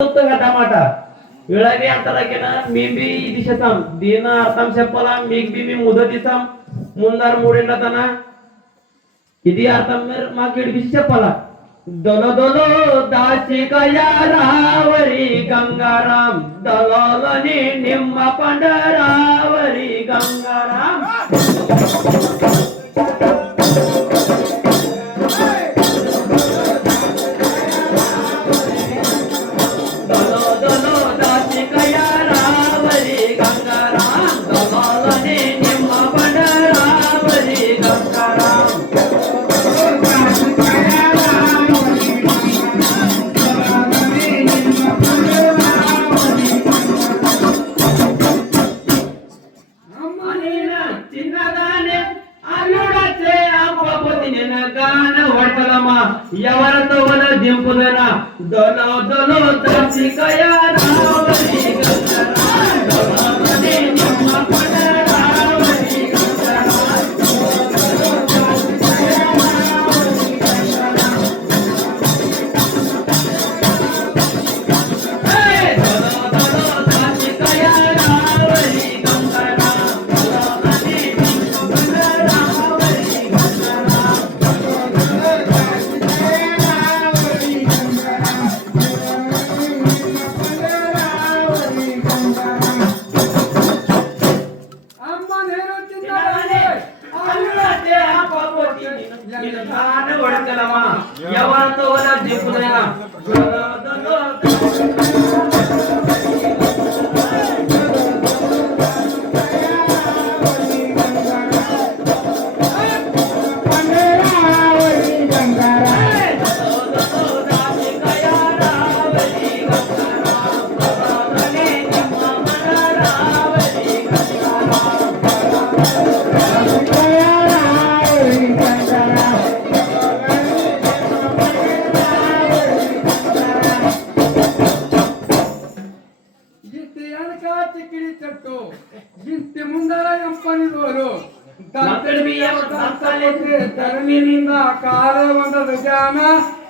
మాట ఇలాగే అంతలకిన మేబీ ఇది శతం దీని అర్థం చెప్పాలా మీకు బి మీ ముదతితం ముందర మూడేళ్ళ తన ఇది అర్థం మాకు విడిపించి చెప్పాలా దొల దొలో దాచికయా రావరి గంగారాం దొలని నిమ్మ పండరావరి గంగారాం ఎవరితో వన దింపుదనా దొలో దొలో దర్శికయా రావరి దొలని నిమ్మ పండరావరి ఎవరితో వల్ల దింపుదైనా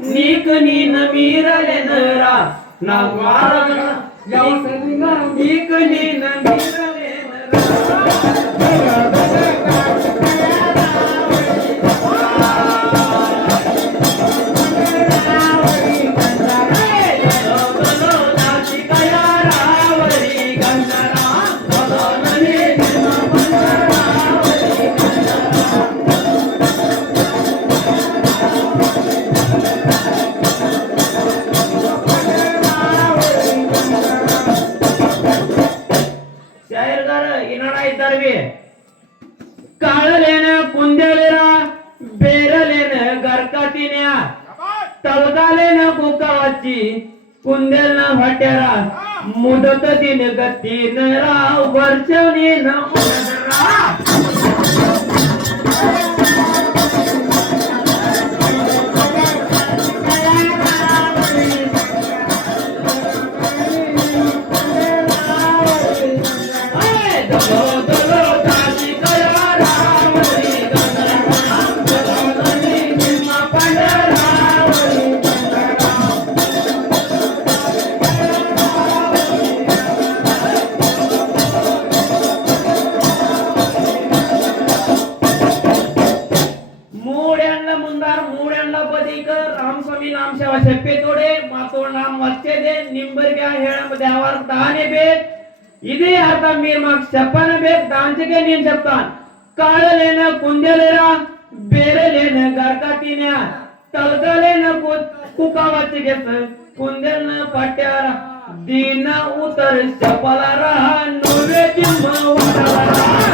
నీకు నేను మీరలేనరా నా నీకు నేను काळलेन कुंदेलेरा बेरलेन गरकातीन्या तळगालेन कुकावाची कुंदेलना हट्यारा मुदत दिन गतीन राव वर्षवणीन उडदरा చెప్పేతోడే మాతో నామ వచ్చేదే నింబర్గా దేవర దానే బేక్ ఇదే అర్థం మీరు మాకు చెప్పన బేక్ దాంచకే నేను చెప్తాను కాళ్ళలేన కుందేలేరా బేరలేన గర్కతిన తలగలేన కుకావచ్చిగెస్ కుందేలన పట్టారా దీన ఉతర చపలరా నువ్వే దిమ్మ వడలరా